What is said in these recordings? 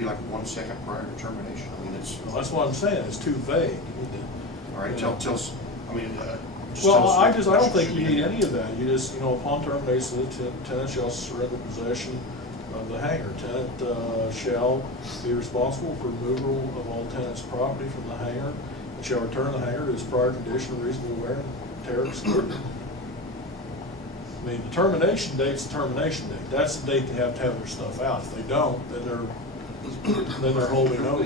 be like 1 second prior to termination? I mean, it's, Well, that's what I'm saying, it's too vague. all right, tell us, I mean, just Well, tell us I what don't think should you be need in any of that. You just, upon termination, the tenant shall surrender possession of the hangar. Tenant shall be responsible for removal of all tenant's property from the hangar and shall return the hangar to its prior condition of reasonable wear and tear excluded. I mean, the termination date's the termination date. That's the date they have to have their stuff out. If they don't, then they're holding over.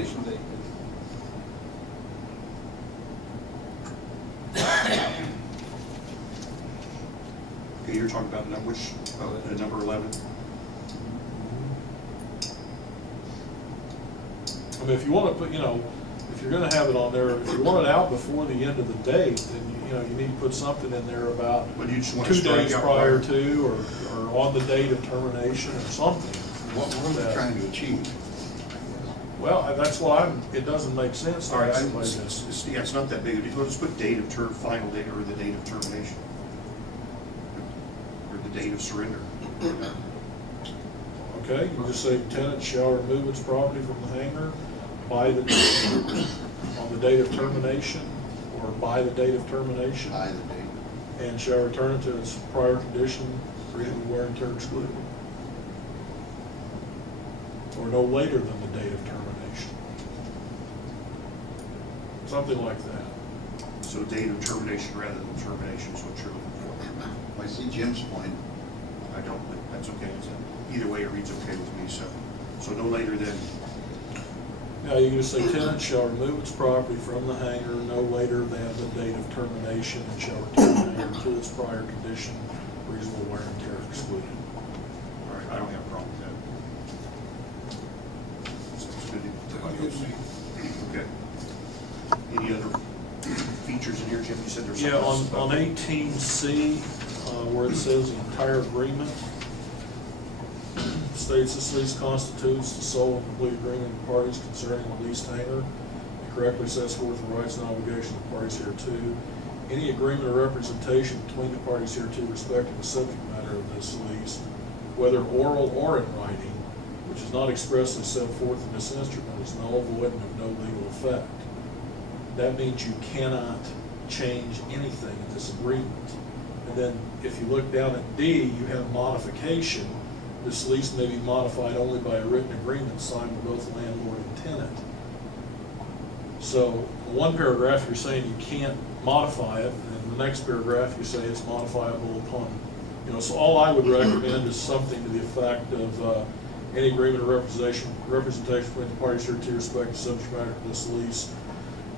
Okay, you're talking about number 11? I mean, if you want to put, if you're gonna have it on there, if you want it out before the end of the date, then, you need to put something in there about But you just want to 2 strike days out prior to, or on the date of termination, or something. What are we trying to achieve? Well, that's why it doesn't make sense. to All right, have somebody that's- it's not that big a deal. Let's put date of final date, or the date of termination. Or the date of surrender. Okay, you just say tenant shall remove its property from the hangar by the, on the date of termination, or by the date of termination, By the date. and shall return it to its prior condition, reasonable wear and tear excluded. Or no later than the date of termination. Something like that. So date of termination rather than termination is what you're looking for. I see Jim's point. I don't, but that's okay. Either way, it reads okay with me, so no later than, Now, you can just say tenant shall remove its property from the hangar no later than the date of termination and shall return the hangar to its prior condition, reasonable wear and tear excluded. all right, I don't have a problem with that. Sounds good to everybody else? Okay. Any other features in here, Jim? You said there's something Yeah, else on about- 18C, where it says the entire agreement, states this lease constitutes the sole and complete agreement of the parties concerning the leased hangar. It correctly sets forth the rights and obligations of the parties hereto. Any agreement or representation between the parties hereto respecting the subject matter of this lease, whether oral or in writing, which is not expressly set forth in this instrument, is null, void, and of no legal effect. That means you cannot change anything in this agreement. And then if you look down at D, you have modification. This lease may be modified only by a written agreement signed by both landlord and tenant. So in one paragraph, you're saying you can't modify it, and in the next paragraph, you say it's modifiable upon, so all I would recommend is something to the effect of any agreement or representation between the parties hereto respecting the subject matter of this lease,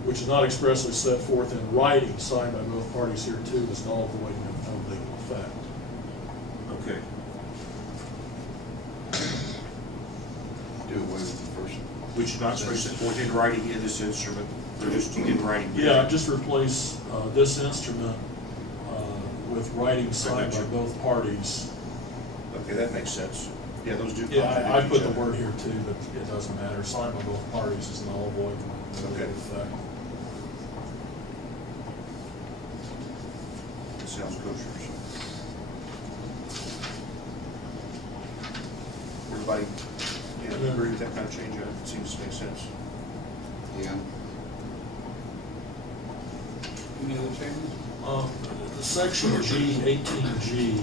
which is not expressly set forth in writing, signed by both parties hereto, is null, void, and of no legal effect. Okay. Do away with the first. Which is not expressed forth in writing in this instrument, or just in writing. Yeah, just replace this instrument with writing signed by both parties. Okay, that makes sense. Yeah, those do. Yeah, I contradict put each the other. word here too, but it doesn't matter. Signed by both parties is null, void, and no Okay. legal effect. That sounds kosher. Everybody, agree with that kind of change? It seems to make sense. Yeah. Any other changes? The section G, 18G,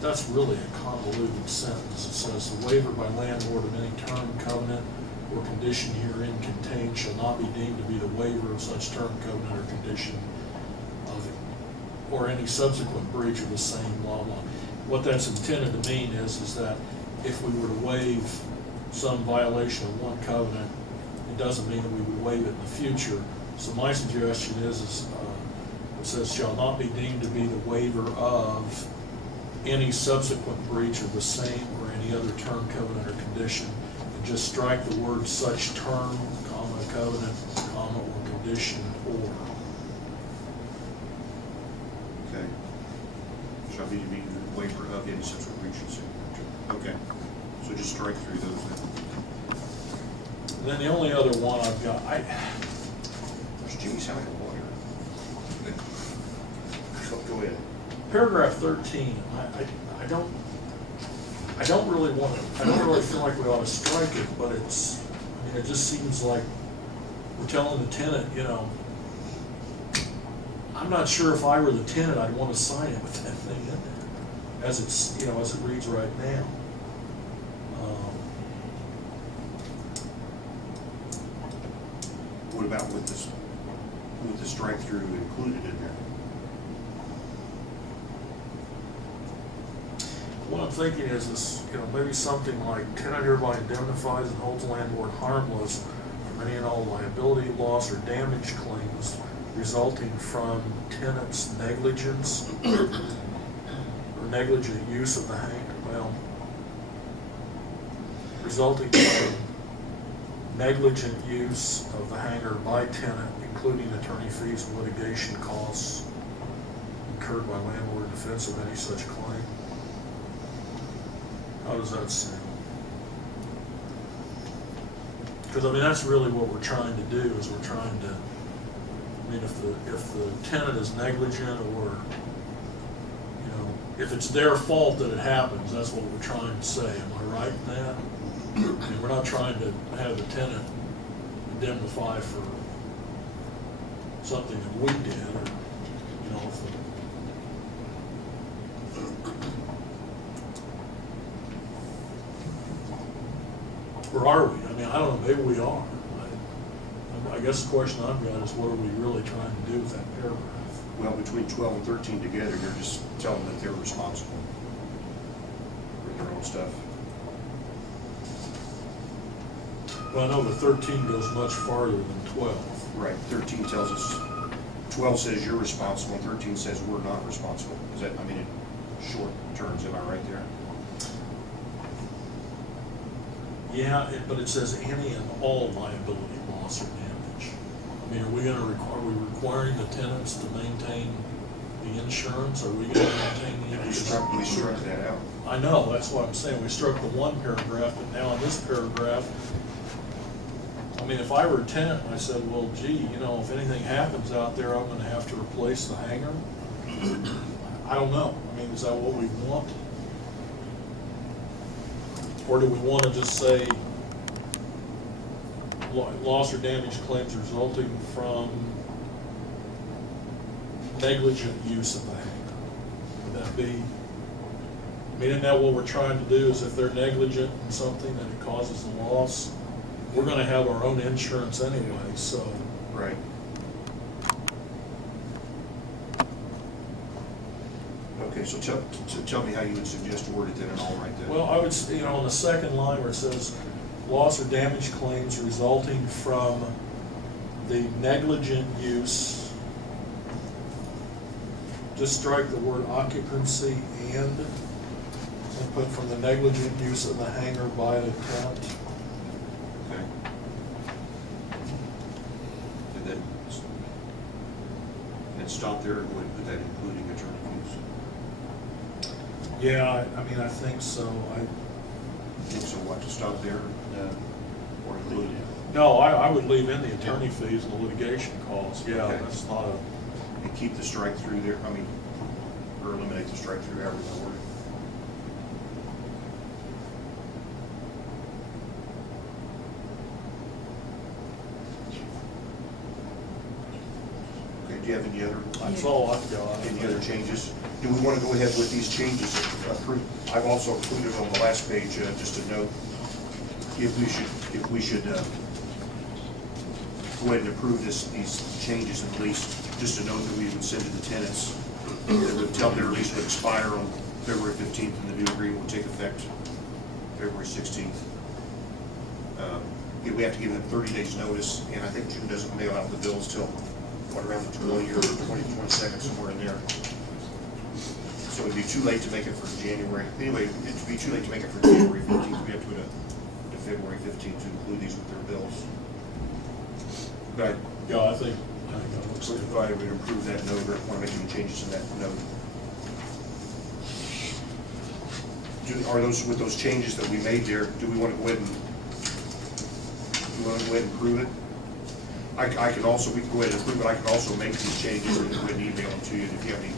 that's really a convoluted sentence. It says, the waiver by landlord of any term, covenant, or condition herein contained shall not be deemed to be the waiver of such term, covenant, or condition or any subsequent breach of the same, blah, blah. What that's intended to mean is that if we were to waive some violation of one covenant, it doesn't mean that we would waive it in the future. So my suggestion is it says shall not be deemed to be the waiver of any subsequent breach of the same or any other term, covenant, or condition, and just strike the word such term, comma, covenant, comma, or condition, or. Okay. Shall be the waiver of any subsequent breach of the same. Okay. So just strike through those then. And then the only other one I've got, There's Jimmy's having a lawyer. So go ahead. paragraph 13, I don't, I don't really feel like we ought to strike it, but it's, I mean, it just seems like we're telling the tenant, you know, I'm not sure if I were the tenant, I'd want to sign it with that thing in there, as it's, you know, as it reads right now. What about with the strike-through included in there? What I'm thinking is this, you know, maybe something like tenant hereby indemnifies and holds landlord harmless from any and all liability, loss, or damage claims resulting from tenant's negligence or negligent use of the hangar. Well, resulting from negligent use of the hangar by tenant, including attorney fees and litigation costs incurred by landlord in defense of any such claim. How does that sound? Because I mean, that's really what we're trying to do, is we're trying to, I mean, if the tenant is negligent, or, you know, if it's their fault that it happens, that's what we're trying to say. Am I right in that? I mean, we're not trying to have the tenant indemnify for something that we did, or, you know, if the, or are we? I mean, I don't know, maybe we are. I guess the question I've got is, what are we really trying to do with that paragraph? Well, between 12 and 13 together, you're just telling them that they're responsible for their own stuff. Well, I know the 13 goes much farther than 12. Right, 13 tells us, 12 says you're responsible, and 13 says we're not responsible. Is that, I mean, in short terms, am I right there? Yeah, but it says any and all liability, loss, or damage. I mean, are we requiring the tenants to maintain the insurance? Are we gonna maintain the insurance? We struck that out. I know, that's what I'm saying. We struck the one paragraph, but now in this paragraph, I mean, if I were a tenant and I said, well, gee, you know, if anything happens out there, I'm gonna have to replace the hangar. I don't know. I mean, is that what we want? Or do we want to just say loss or damage claims resulting from negligent use of the hangar? Would that be, I mean, isn't that what we're trying to do, is if they're negligent in something and it causes a loss, we're gonna have our own insurance anyway, so. Right. Okay, so tell me how you would suggest to word it then, and I'll write that. Well, I would, you know, on the second line where it says loss or damage claims resulting from the negligent use, just strike the word occupancy and put from the negligent use of the hangar by the tenant. Okay. And then stop there and go ahead and put that including attorney fees. Yeah, I mean, I think so. So what, to stop there or include it? No, I would leave in the attorney fees and the litigation costs. Yeah, Okay. that's not a, And keep the strike through there, I mean, or eliminate the strike through however you word it. Okay, do you have any other? that's all I've got. Any other changes? Do we want to go ahead with these changes? I've also included on the last page, just a note, if we should go ahead and approve these changes in the lease, just a note that we would send to the tenants, that would tell their lease would expire on February 15th, and the new agreement would take effect February 16th. We have to give them 30 days notice, and I think June doesn't mail out the bills till, what, around the 20th or 22nd, somewhere in there. So it'd be too late to make it for January. Anyway, it'd be too late to make it for January 15th. We have to go to February 15th to include these with their bills. But Yeah, I think that looks so like if I would improve that note, or want to make any changes in that note. Are those, with those changes that we made there, do we want to go ahead and, approve it? I can also, we can go ahead and approve it. I can also make these changes and go ahead and email them to you if you have any